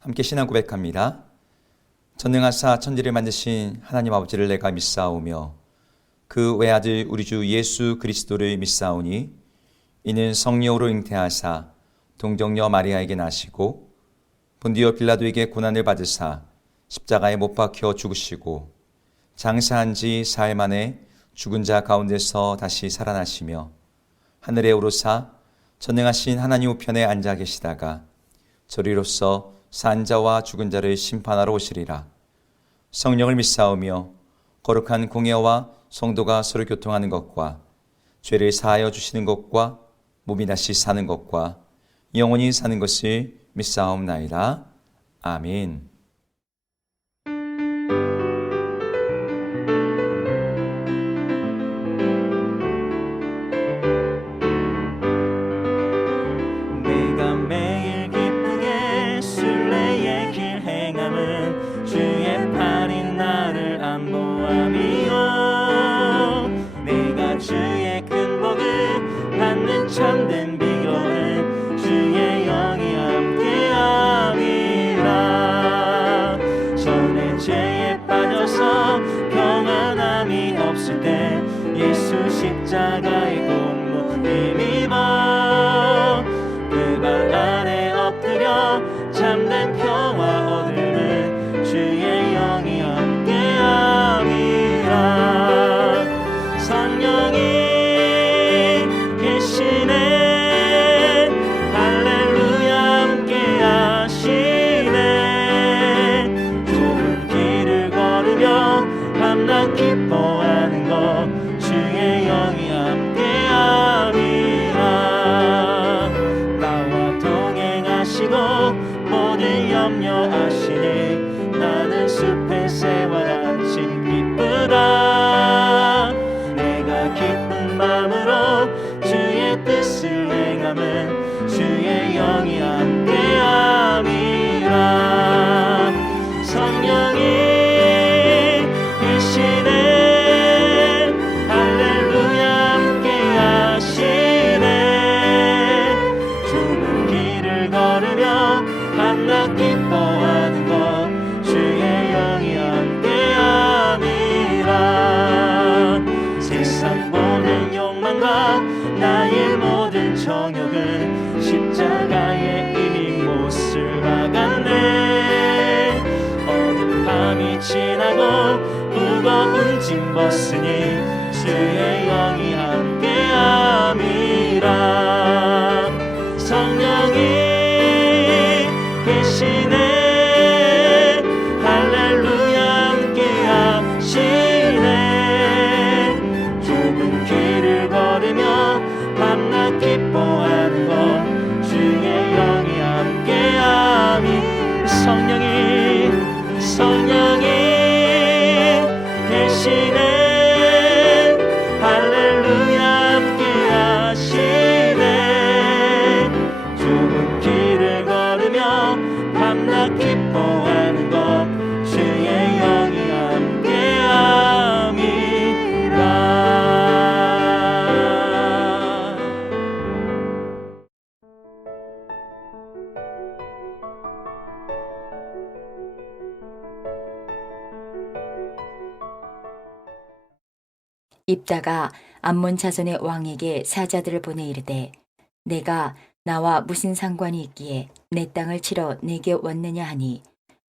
함께 신앙 고백합니다. 전능하사 천지를 만드신 하나님 아버지를 내가 믿사오며 그 외아들 우리 주 예수 그리스도를 믿사오니 이는 성령으로 잉태하사 동정녀 마리아에게 나시고 본디오 빌라도에게 고난을 받으사 십자가에 못 박혀 죽으시고 장사한 지 사흘 만에 죽은 자 가운데서 다시 살아나시며 하늘에 오르사 전능하신 하나님 우편에 앉아 계시다가 저리로서 산 자와 죽은 자를 심판하러 오시리라. 성령을 믿사오며 거룩한 공예와 성도가 서로 교통하는 것과 죄를 사하여 주시는 것과 몸이 다시 사는 것과 영원히 사는 것을 믿사옵나이다. 아멘. 내가 매일 기쁘게 순례의 길 행함은 주의 팔이 나를 안보함이요 내가 주의 큰 복을 받는 참된 비결은 주의 영이 함께함이라. 전에 죄에 빠져서 평안함이 없을 때 예수 십자가의 공로 힘입어 그 발 아래 엎드려 참된 평화 얻음은 주의 영이 함께함이라. 성령이 계시네 할렐루야 함께하시네. 좁은 길을 걸으며 밤낮 기뻐하는 것 주의 영이 함께함이라. 나와 동행하시고 모든 염려하시니 나는 숲의 새와 같이 기쁘다. 내가 기쁜 마음으로 주의 뜻을 행함은 주의 영이 함께함이라. 성령이 계시네 할렐루야 함께하시네. 좁은 길을 걸으며 밤낮 기뻐하는 것 주의 영이 함께함이라. 세상 모든 욕망과 나의 모든 정욕은 십자가에 이미 못을 박았네. 어두운 밤이 지나고 무거운 짐 벗으니 주의 영이 함께함이라. 성령이 계시네 할렐루야 함께하시네. 좁은 길을 걸으며 밤낮 기뻐하는 것 주의 영이 함께함이. 성령이 계시네 할렐루야 함께하시네. 좁은 길을 걸으며 밤낮 기뻐하는 것 주의 영이 함께함이라. 입다가 암몬 자손의 왕에게 사자들을 보내 이르되 내가 나와 무슨 상관이 있기에 내 땅을 치러 내게 왔느냐 하니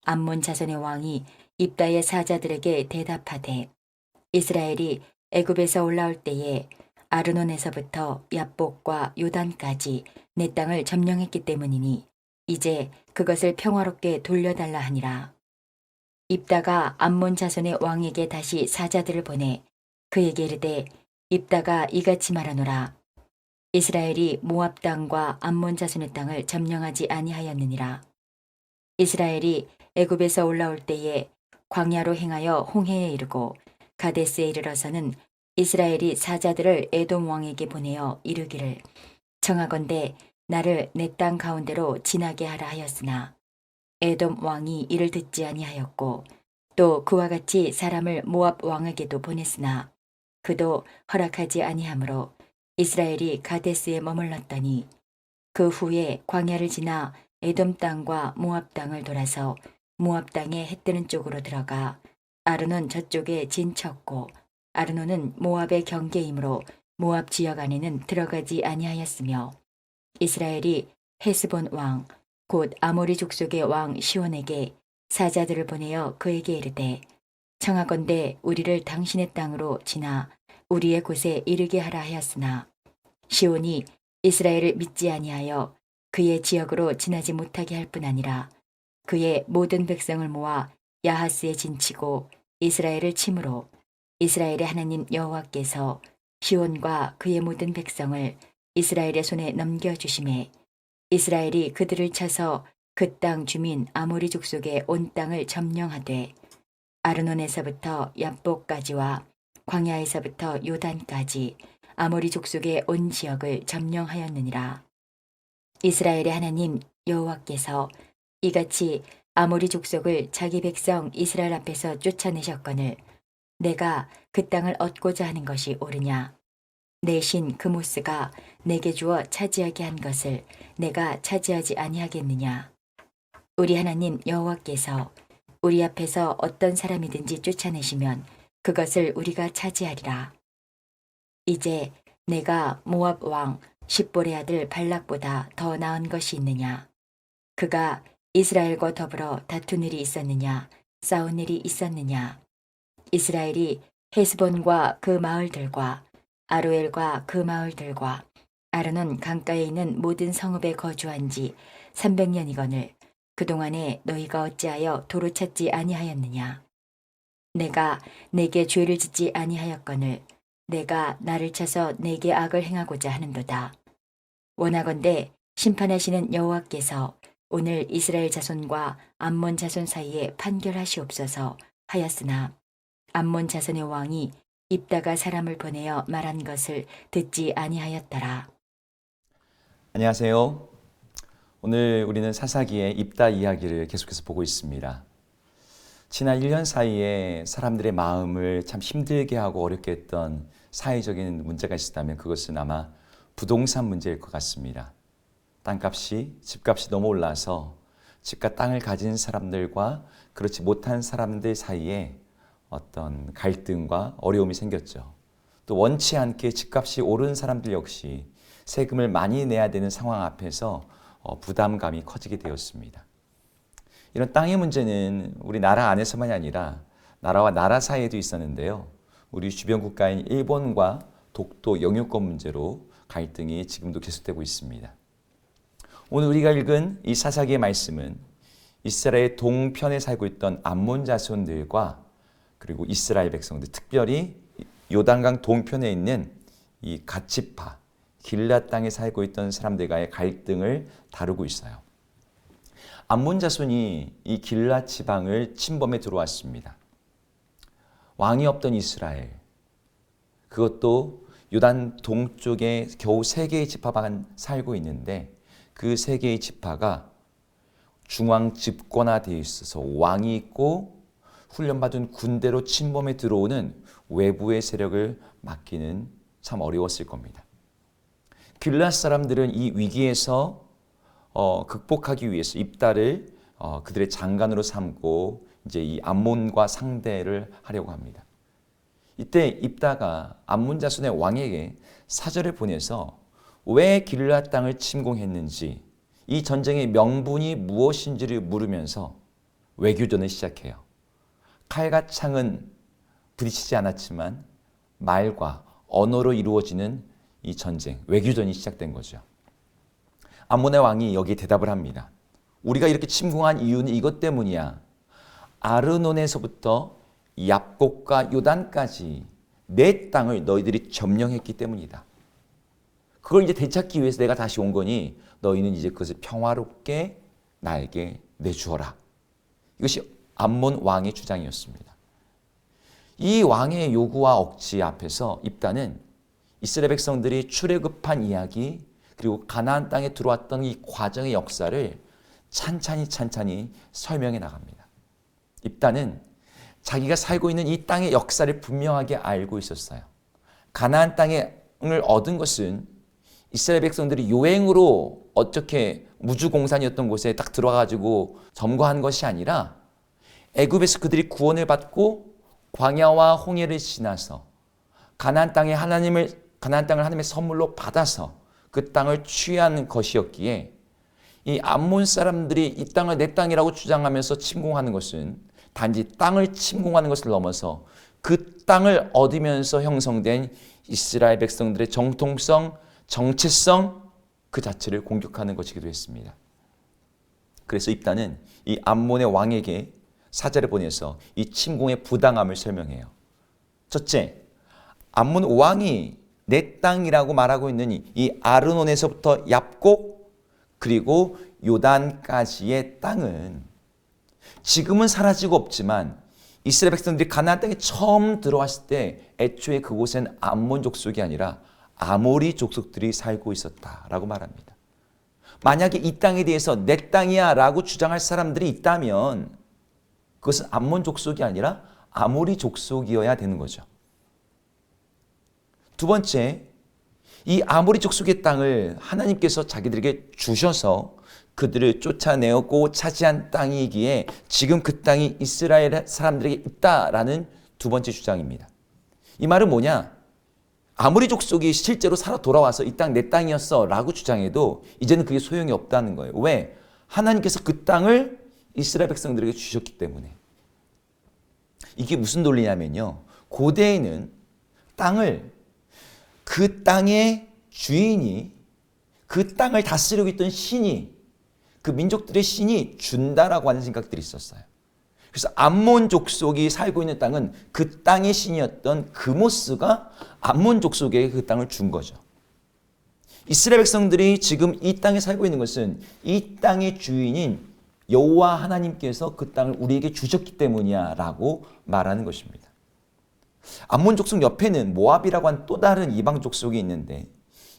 암몬 자손의 왕이 입다의 사자들에게 대답하되 이스라엘이 애굽에서 올라올 때에 아르논에서부터 야복과 요단까지 내 땅을 점령했기 때문이니 이제 그것을 평화롭게 돌려달라 하니라. 입다가 암몬 자손의 왕에게 다시 사자들을 보내 그에게 이르되 입다가 이같이 말하노라. 이스라엘이 모압 땅과 암몬 자손의 땅을 점령하지 아니하였느니라. 이스라엘이 애굽에서 올라올 때에 광야로 행하여 홍해에 이르고 가데스에 이르러서는 이스라엘이 사자들을 에돔 왕에게 보내어 이르기를 청하건대 나를 내 땅 가운데로 지나게 하라 하였으나 에돔 왕이 이를 듣지 아니하였고 또 그와 같이 사람을 모압 왕에게도 보냈으나 그도 허락하지 아니하므로 이스라엘이 가데스에 머물렀더니 그 후에 광야를 지나 에돔 땅과 모압 땅을 돌아서 모압 땅에 해 뜨는 쪽으로 들어가 아르논 저쪽에 진쳤고 아르논은 모압의 경계이므로 모압 지역 안에는 들어가지 아니하였으며 이스라엘이 헤스본 왕 곧 아모리 족속의 왕 시온에게 사자들을 보내어 그에게 이르되 청하건대 우리를 당신의 땅으로 지나 우리의 곳에 이르게 하라 하였으나 시온이 이스라엘을 믿지 아니하여 그의 지역으로 지나지 못하게 할 뿐 아니라 그의 모든 백성을 모아 야하스에 진치고 이스라엘을 침으로 이스라엘의 하나님 여호와께서 시온과 그의 모든 백성을 이스라엘의 손에 넘겨주심에 이스라엘이 그들을 쳐서 그 땅 주민 아모리 족속의 온 땅을 점령하되 아르논에서부터 얍복까지와 광야에서부터 요단까지 아모리 족속의 온 지역을 점령하였느니라. 이스라엘의 하나님 여호와께서 이같이 아모리 족속을 자기 백성 이스라엘 앞에서 쫓아내셨거늘 내가 그 땅을 얻고자 하는 것이 옳으냐? 내 신 그모스가 내게 주어 차지하게 한 것을 내가 차지하지 아니하겠느냐? 우리 하나님 여호와께서 우리 앞에서 어떤 사람이든지 쫓아내시면 그것을 우리가 차지하리라. 이제 내가 모압 왕 십볼의 아들 발락보다 더 나은 것이 있느냐? 그가 이스라엘과 더불어 다툰 일이 있었느냐? 싸운 일이 있었느냐? 이스라엘이 헤스본과 그 마을들과 아로엘과 그 마을들과 아르논 강가에 있는 모든 성읍에 거주한 지 300년이거늘 그동안에 너희가 어찌하여 도로 찾지 아니하였느냐? 내가 내게 죄를 짓지 아니하였거늘 내가 나를 쳐서 내게 악을 행하고자 하는도다. 원하건대 심판하시는 여호와께서 오늘 이스라엘 자손과 암몬 자손 사이에 판결하시옵소서 하였으나 암몬 자손의 왕이 입다가 사람을 보내어 말한 것을 듣지 아니하였더라. 안녕하세요. 오늘 우리는 사사기의 입다 이야기를 계속해서 보고 있습니다. 지난 1년 사이에 사람들의 마음을 참 힘들게 하고 어렵게 했던 사회적인 문제가 있었다면 그것은 아마 부동산 문제일 것 같습니다. 땅값이, 집값이 너무 올라서 집과 땅을 가진 사람들과 그렇지 못한 사람들 사이에 어떤 갈등과 어려움이 생겼죠. 또 원치 않게 집값이 오른 사람들 역시 세금을 많이 내야 되는 상황 앞에서 부담감이 커지게 되었습니다. 이런 땅의 문제는 우리 나라 안에서만이 아니라 나라와 나라 사이에도 있었는데요. 우리 주변 국가인 일본과 독도 영유권 문제로 갈등이 지금도 계속되고 있습니다. 오늘 우리가 읽은 이 사사기의 말씀은 이스라엘 동편에 살고 있던 암몬 자손들과 그리고 이스라엘 백성들, 특별히 요단강 동편에 있는 이 갓지파, 길앗 땅에 살고 있던 사람들과의 갈등을 다루고 있어요. 암몬 자손이 이 길앗 지방을 침범해 들어왔습니다. 왕이 없던 이스라엘, 그것도 요단 동쪽에 겨우 3개의 지파만 살고 있는데 그 3개의 지파가 중앙 집권화되어 있어서 왕이 있고 훈련받은 군대로 침범해 들어오는 외부의 세력을 막기는 참 어려웠을 겁니다. 길앗 사람들은 이 위기에서 극복하기 위해서 입다를 그들의 장관으로 삼고 이제 이 암몬과 상대를 하려고 합니다. 이때 입다가 암몬 자손의 왕에게 사절을 보내서 왜 길앗 땅을 침공했는지 이 전쟁의 명분이 무엇인지를 물으면서 외교전을 시작해요. 칼과 창은 부딪히지 않았지만 말과 언어로 이루어지는 이 전쟁, 외교전이 시작된 거죠. 암몬의 왕이 여기에 대답을 합니다. 우리가 이렇게 침공한 이유는 이것 때문이야. 아르논에서부터 얍곡과 요단까지 내 땅을 너희들이 점령했기 때문이다. 그걸 이제 되찾기 위해서 내가 다시 온 거니 너희는 이제 그것을 평화롭게 나에게 내주어라. 이것이 암몬 왕의 주장이었습니다. 이 왕의 요구와 억지 앞에서 입다는 이스라엘 백성들이 출애굽한 이야기 그리고 가나안 땅에 들어왔던 이 과정의 역사를 찬찬히 설명해 나갑니다. 입다는 자기가 살고 있는 이 땅의 역사를 분명하게 알고 있었어요. 가나안 땅을 얻은 것은 이스라엘 백성들이 요행으로 어떻게 무주공산이었던 곳에 딱 들어가가지고 점거한 것이 아니라 애굽에서 그들이 구원을 받고 광야와 홍해를 지나서 가나안 땅을 하나님의 선물로 받아서 그 땅을 취한 것이었기에 이 암몬 사람들이 이 땅을 내 땅이라고 주장하면서 침공하는 것은 단지 땅을 침공하는 것을 넘어서 그 땅을 얻으면서 형성된 이스라엘 백성들의 정통성, 정체성 그 자체를 공격하는 것이기도 했습니다. 그래서 입다는 이 암몬의 왕에게 사자를 보내서 이 침공의 부당함을 설명해요. 첫째, 암몬 왕이 내 땅이라고 말하고 있는 이 아르논에서부터 얍곡 그리고 요단까지의 땅은 지금은 사라지고 없지만 이스라엘 백성들이 가나안 땅에 처음 들어왔을 때 애초에 그곳엔 암몬 족속이 아니라 아모리 족속들이 살고 있었다라고 말합니다. 만약에 이 땅에 대해서 내 땅이야 라고 주장할 사람들이 있다면 그것은 암몬 족속이 아니라 아모리 족속이어야 되는 거죠. 두 번째, 이 아모리 족속의 땅을 하나님께서 자기들에게 주셔서 그들을 쫓아내었고 차지한 땅이기에 지금 그 땅이 이스라엘 사람들에게 있다라는 두 번째 주장입니다. 이 말은 뭐냐? 아모리 족속이 실제로 살아 돌아와서 이 땅 내 땅이었어 라고 주장해도 이제는 그게 소용이 없다는 거예요. 왜? 하나님께서 그 땅을 이스라엘 백성들에게 주셨기 때문에. 이게 무슨 논리냐면요. 고대에는 땅을 그 땅의 주인이 그 땅을 다스리고 있던 신이 그 민족들의 신이 준다라고 하는 생각들이 있었어요. 그래서 암몬 족속이 살고 있는 땅은 그 땅의 신이었던 그모스가 암몬 족속에게 그 땅을 준 거죠. 이스라엘 백성들이 지금 이 땅에 살고 있는 것은 이 땅의 주인인 여호와 하나님께서 그 땅을 우리에게 주셨기 때문이야 라고 말하는 것입니다. 암몬 족속 옆에는 모압이라고 하는 또 다른 이방 족속이 있는데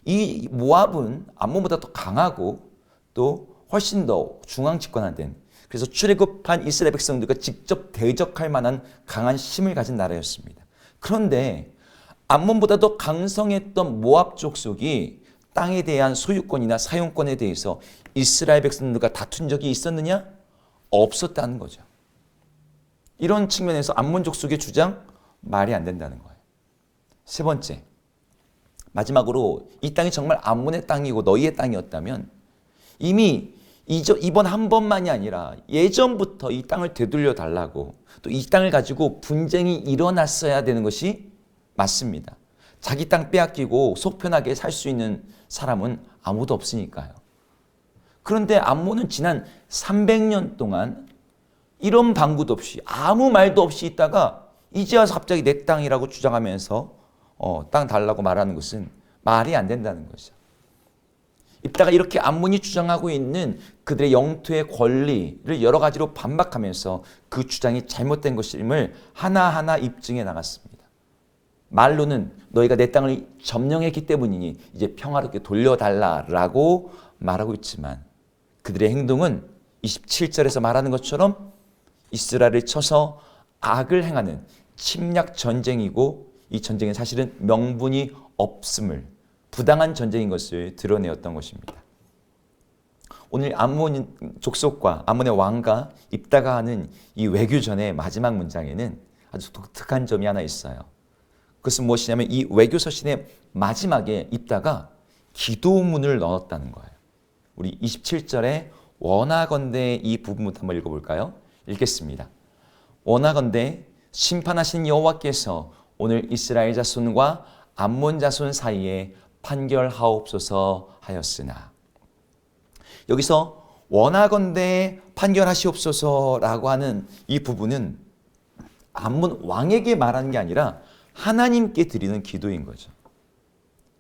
이 모압은 암몬보다 더 강하고 또 훨씬 더 중앙 집권화된, 그래서 출애굽한 이스라엘 백성들과 직접 대적할 만한 강한 힘을 가진 나라였습니다. 그런데 암몬보다 더 강성했던 모압 족속이 땅에 대한 소유권이나 사용권에 대해서 이스라엘 백성들과 다툰 적이 있었느냐? 없었다는 거죠. 이런 측면에서 암몬 족속의 주장 말이 안 된다는 거예요. 세 번째, 마지막으로 이 땅이 정말 암몬의 땅이고 너희의 땅이었다면 이미 이번 한 번만이 아니라 예전부터 이 땅을 되돌려 달라고 또 이 땅을 가지고 분쟁이 일어났어야 되는 것이 맞습니다. 자기 땅 빼앗기고 속 편하게 살 수 있는 사람은 아무도 없으니까요. 그런데 암몬은 지난 300년 동안 이런 방구도 없이 아무 말도 없이 있다가 이제 와서 갑자기 내 땅이라고 주장하면서 땅 달라고 말하는 것은 말이 안 된다는 거죠. 입다가 이렇게 암몬이 주장하고 있는 그들의 영토의 권리를 여러 가지로 반박하면서 그 주장이 잘못된 것임을 하나하나 입증해 나갔습니다. 말로는 너희가 내 땅을 점령했기 때문이니 이제 평화롭게 돌려달라라고 말하고 있지만 그들의 행동은 27절에서 말하는 것처럼 이스라엘을 쳐서 악을 행하는 침략 전쟁이고 이 전쟁은 사실은 명분이 없음을, 부당한 전쟁인 것을 드러내었던 것입니다. 오늘 암몬 족속과 암몬의 왕과 입다가 하는 이 외교전의 마지막 문장에는 아주 독특한 점이 하나 있어요. 그것은 무엇이냐면 이 외교서신의 마지막에 입다가 기도문을 넣었다는 거예요. 우리 27절에 원하건대 이 부분부터 한번 읽어볼까요? 읽겠습니다. 원하건대 심판하신 여호와께서 오늘 이스라엘 자손과 암몬 자손 사이에 판결하옵소서 하였으나, 여기서 원하건대 판결하시옵소서라고 하는 이 부분은 암몬 왕에게 말하는 게 아니라 하나님께 드리는 기도인 거죠.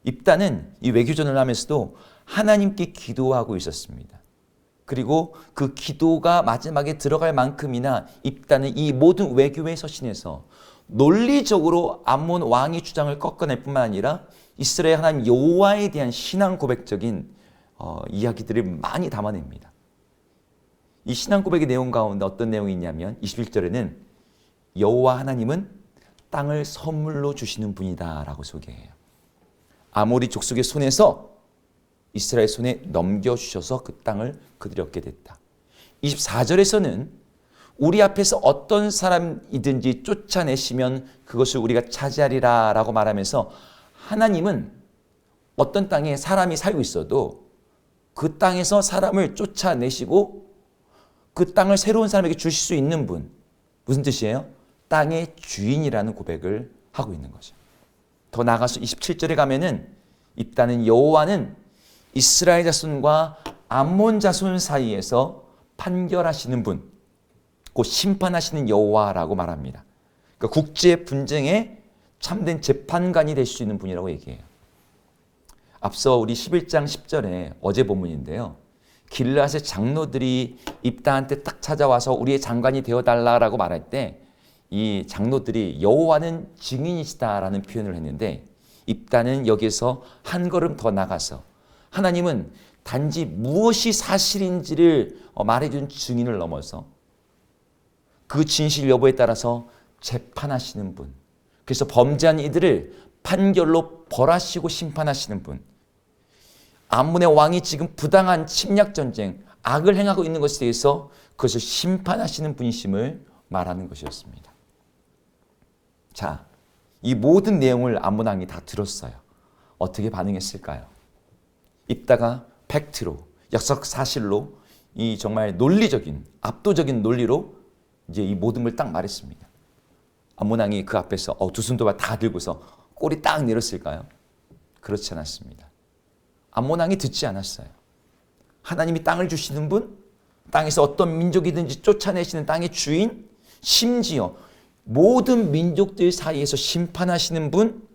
입다는 이 외교전을 하면서도 하나님께 기도하고 있었습니다. 그리고 그 기도가 마지막에 들어갈 만큼이나 입다는 이 모든 외교의 서신에서 논리적으로 암몬 왕의 주장을 꺾어낼 뿐만 아니라 이스라엘 하나님 여호와에 대한 신앙 고백적인 이야기들을 많이 담아냅니다. 이 신앙 고백의 내용 가운데 어떤 내용이 있냐면 21절에는 여호와 하나님은 땅을 선물로 주시는 분이다 라고 소개해요. 아모리 족속의 손에서 이스라엘 손에 넘겨주셔서 그 땅을 그들이 얻게 됐다. 24절에서는 우리 앞에서 어떤 사람이든지 쫓아내시면 그것을 우리가 차지하리라 라고 말하면서 하나님은 어떤 땅에 사람이 살고 있어도 그 땅에서 사람을 쫓아내시고 그 땅을 새로운 사람에게 주실 수 있는 분. 무슨 뜻이에요? 땅의 주인이라는 고백을 하고 있는 거죠. 더 나아가서 27절에 가면은 입다는 여호와는 이스라엘 자손과 암몬 자손 사이에서 판결하시는 분, 곧 심판하시는 여호와라고 말합니다. 그러니까 국제 분쟁에 참된 재판관이 될 수 있는 분이라고 얘기해요. 앞서 우리 11장 10절에 어제 본문인데요. 길르앗의 장로들이 입다한테 딱 찾아와서 우리의 장관이 되어달라라고 말할 때 이 장로들이 여호와는 증인이시다라는 표현을 했는데 입다는 여기서 한 걸음 더 나가서 하나님은 단지 무엇이 사실인지를 말해준 증인을 넘어서 그 진실 여부에 따라서 재판하시는 분. 그래서 범죄한 이들을 판결로 벌하시고 심판하시는 분. 암몬의 왕이 지금 부당한 침략 전쟁, 악을 행하고 있는 것에 대해서 그것을 심판하시는 분이심을 말하는 것이었습니다. 자, 이 모든 내용을 암몬 왕이 다 들었어요. 어떻게 반응했을까요? 입다가 팩트로, 역사적 사실로 이 정말 논리적인, 압도적인 논리로 이제 이 모든 걸 딱 말했습니다. 암몬 왕이 그 앞에서 두 손도 다 들고서 꼬리 딱 내렸을까요? 그렇지 않았습니다. 암몬 왕이 듣지 않았어요. 하나님이 땅을 주시는 분, 땅에서 어떤 민족이든지 쫓아내시는 땅의 주인, 심지어 모든 민족들 사이에서 심판하시는 분,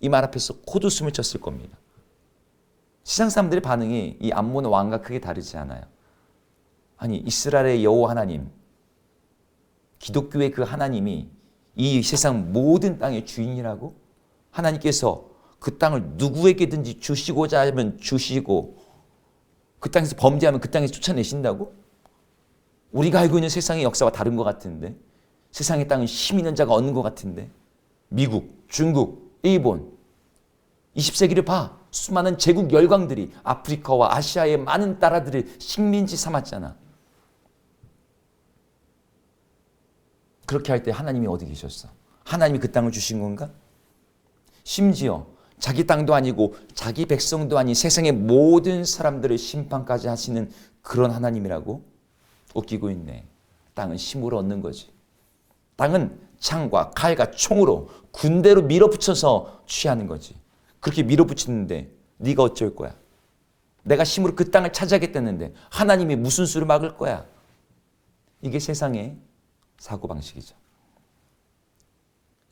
이 말 앞에서 코웃음을 쳤을 겁니다. 세상 사람들의 반응이 이 암몬 왕과 크게 다르지 않아요. 아니, 이스라엘의 여호와 하나님, 기독교의 그 하나님이 이 세상 모든 땅의 주인이라고? 하나님께서 그 땅을 누구에게든지 주시고자 하면 주시고 그 땅에서 범죄하면 그 땅에서 쫓아내신다고? 우리가 알고 있는 세상의 역사와 다른 것 같은데, 세상의 땅은 힘 있는 자가 얻는 것 같은데, 미국, 중국, 일본, 20세기를 봐. 수많은 제국 열강들이 아프리카와 아시아의 많은 나라들을 식민지 삼았잖아. 그렇게 할 때 하나님이 어디 계셨어? 하나님이 그 땅을 주신 건가? 심지어 자기 땅도 아니고 자기 백성도 아닌 세상의 모든 사람들을 심판까지 하시는 그런 하나님이라고? 웃기고 있네. 땅은 힘으로 얻는 거지. 땅은 창과 칼과 총으로 군대로 밀어붙여서 취하는 거지. 그렇게 밀어붙이는데 네가 어쩔 거야? 내가 힘으로 그 땅을 차지하겠다는데 하나님이 무슨 수를 막을 거야? 이게 세상의 사고방식이죠.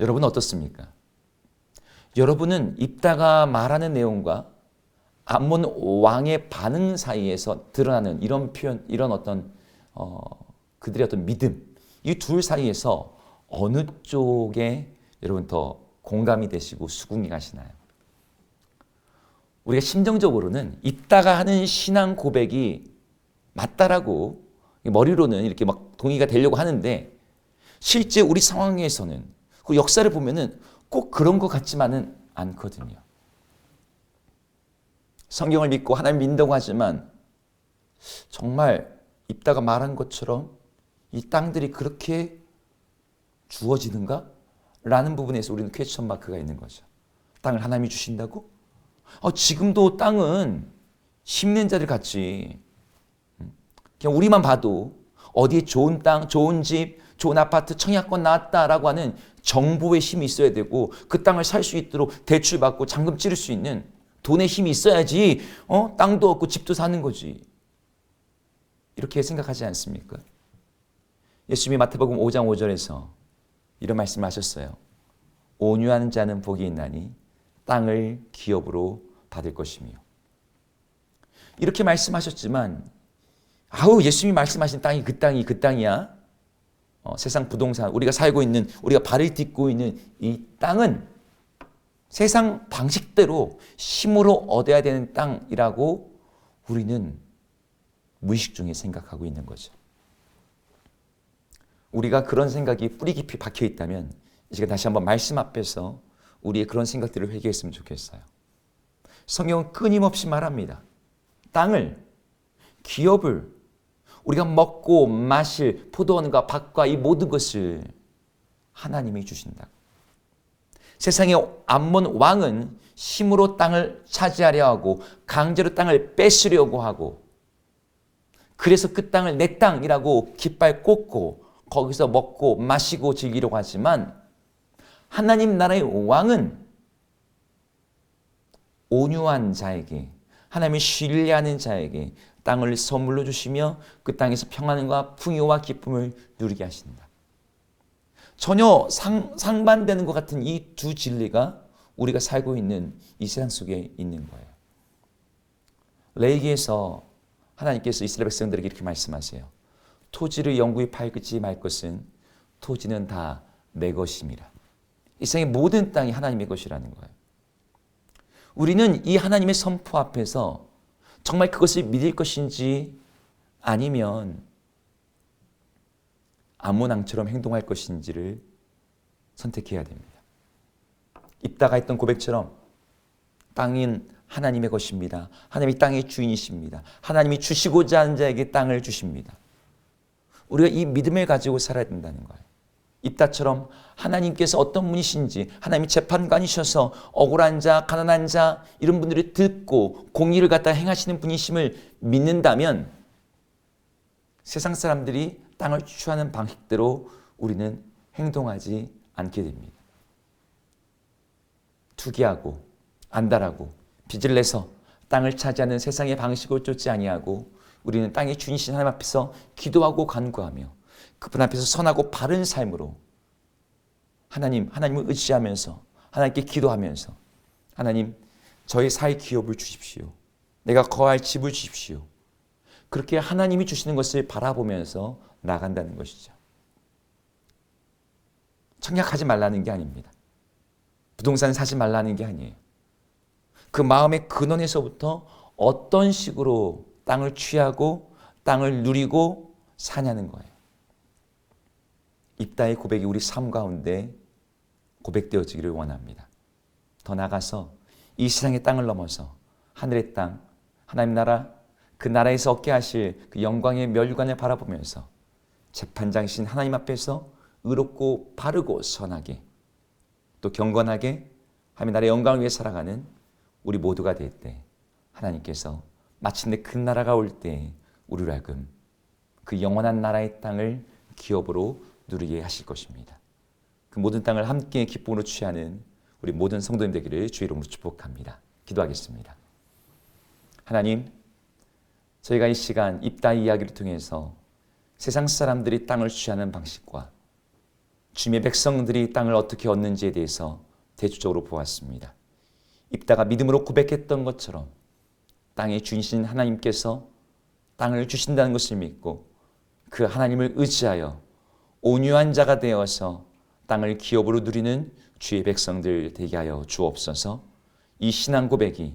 여러분은 어떻습니까? 여러분은 입다가 말하는 내용과 암몬 왕의 반응 사이에서 드러나는 이런 표현, 이런 어떤 그들의 어떤 믿음, 이 둘 사이에서 어느 쪽에 여러분 더 공감이 되시고 수긍이 가시나요? 우리가 심정적으로는 입다가 하는 신앙 고백이 맞다라고 머리로는 이렇게 막 동의가 되려고 하는데 실제 우리 상황에서는 그 역사를 보면은 꼭 그런 것 같지만은 않거든요. 성경을 믿고 하나님 믿는다고 하지만 정말 입다가 말한 것처럼 이 땅들이 그렇게 주어지는가? 라는 부분에서 우리는 퀘스천 마크가 있는 거죠. 땅을 하나님이 주신다고? 지금도 땅은 심는 자들 같지. 그냥 우리만 봐도 어디에 좋은 땅, 좋은 집, 좋은 아파트, 청약권 나왔다라고 하는 정보의 힘이 있어야 되고 그 땅을 살 수 있도록 대출받고 잔금 치를 수 있는 돈의 힘이 있어야지 땅도 얻고 집도 사는 거지. 이렇게 생각하지 않습니까? 예수님이 마태복음 5장 5절에서 이런 말씀을 하셨어요. 온유한 자는 복이 있나니 땅을 기업으로 받을 것이며. 이렇게 말씀하셨지만 예수님이 말씀하신 땅이 그 땅이야. 세상 부동산, 우리가 살고 있는, 우리가 발을 딛고 있는 이 땅은 세상 방식대로 힘으로 얻어야 되는 땅이라고 우리는 무의식 중에 생각하고 있는 거죠. 우리가 그런 생각이 뿌리 깊이 박혀 있다면 이제 다시 한번 말씀 앞에서 우리의 그런 생각들을 회개했으면 좋겠어요. 성경은 끊임없이 말합니다. 땅을, 기업을, 우리가 먹고 마실 포도원과 밭과 이 모든 것을 하나님이 주신다. 세상의 암몬 왕은 힘으로 땅을 차지하려 하고 강제로 땅을 뺏으려고 하고, 그래서 그 땅을 내 땅이라고 깃발 꽂고 거기서 먹고 마시고 즐기려고 하지만, 하나님 나라의 왕은 온유한 자에게, 하나님을 신뢰하는 자에게 땅을 선물로 주시며 그 땅에서 평안과 풍요와 기쁨을 누리게 하신다. 전혀 상반되는 것 같은 이 두 진리가 우리가 살고 있는 이 세상 속에 있는 거예요. 레위기에서 하나님께서 이스라엘 백성들에게 이렇게 말씀하세요. 토지를 영구히 팔지 말 것은 토지는 다 내 것임이라. 이 세상의 모든 땅이 하나님의 것이라는 거예요. 우리는 이 하나님의 선포 앞에서 정말 그것을 믿을 것인지 아니면 암몬왕처럼 행동할 것인지를 선택해야 됩니다. 입다가 했던 고백처럼 땅은 하나님의 것입니다. 하나님이 땅의 주인이십니다. 하나님이 주시고자 하는 자에게 땅을 주십니다. 우리가 이 믿음을 가지고 살아야 된다는 거예요. 입다처럼 하나님께서 어떤 분이신지, 하나님이 재판관이셔서 억울한 자, 가난한 자 이런 분들을 듣고 공의를 갖다 행하시는 분이심을 믿는다면 세상 사람들이 땅을 취하는 방식대로 우리는 행동하지 않게 됩니다. 투기하고 안달하고 빚을 내서 땅을 차지하는 세상의 방식을 쫓지 아니하고 우리는 땅의 주인이신 하나님 앞에서 기도하고 간구하며 그분 앞에서 선하고 바른 삶으로 하나님을 의지하면서 하나님께 기도하면서 하나님 저의 살 기업을 주십시오. 내가 거할 집을 주십시오. 그렇게 하나님이 주시는 것을 바라보면서 나간다는 것이죠. 청약하지 말라는 게 아닙니다. 부동산 사지 말라는 게 아니에요. 그 마음의 근원에서부터 어떤 식으로 땅을 취하고 땅을 누리고 사냐는 거예요. 입다의 고백이 우리 삶 가운데 고백되어지기를 원합니다. 더 나아가서 이 세상의 땅을 넘어서 하늘의 땅, 하나님 나라, 그 나라에서 얻게 하실 그 영광의 멸관을 바라보면서 재판장이신 하나님 앞에서 의롭고 바르고 선하게 또 경건하게 하나님 나라의 영광을 위해 살아가는 우리 모두가 될 때 하나님께서 마침내 그 나라가 올 때 우리로 하여금 그 영원한 나라의 땅을 기업으로 누리게 하실 것입니다. 그 모든 땅을 함께 기쁨으로 취하는 우리 모든 성도님 되기를 주의 이름으로 축복합니다. 기도하겠습니다. 하나님, 저희가 이 시간 입다의 이야기를 통해서 세상 사람들이 땅을 취하는 방식과 주님의 백성들이 땅을 어떻게 얻는지에 대해서 대조적으로 보았습니다. 입다가 믿음으로 고백했던 것처럼 땅의 주인이신 하나님께서 땅을 주신다는 것을 믿고 그 하나님을 의지하여 온유한 자가 되어서 땅을 기업으로 누리는 주의 백성들 되게 하여 주옵소서. 이 신앙 고백이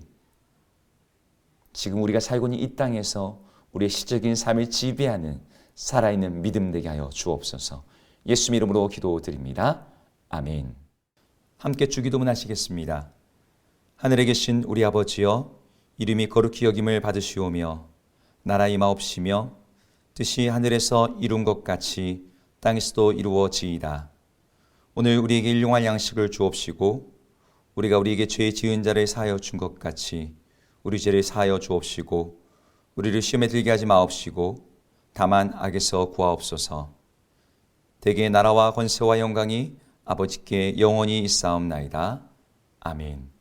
지금 우리가 살고 있는 이 땅에서 우리의 실적인 삶을 지배하는 살아있는 믿음 되게 하여 주옵소서. 예수 이름으로 기도드립니다. 아멘. 함께 주기도문 하시겠습니다. 하늘에 계신 우리 아버지여, 이름이 거룩히 여김을 받으시오며 나라 임하옵시며 뜻이 하늘에서 이룬 것 같이 땅에서도 이루어지이다. 오늘 우리에게 일용할 양식을 주옵시고 우리가 우리에게 죄 지은 자를 사하여 준 것 같이 우리 죄를 사하여 주옵시고 우리를 시험에 들게 하지 마옵시고 다만 악에서 구하옵소서. 대개 나라와 권세와 영광이 아버지께 영원히 있사옵나이다. 아멘.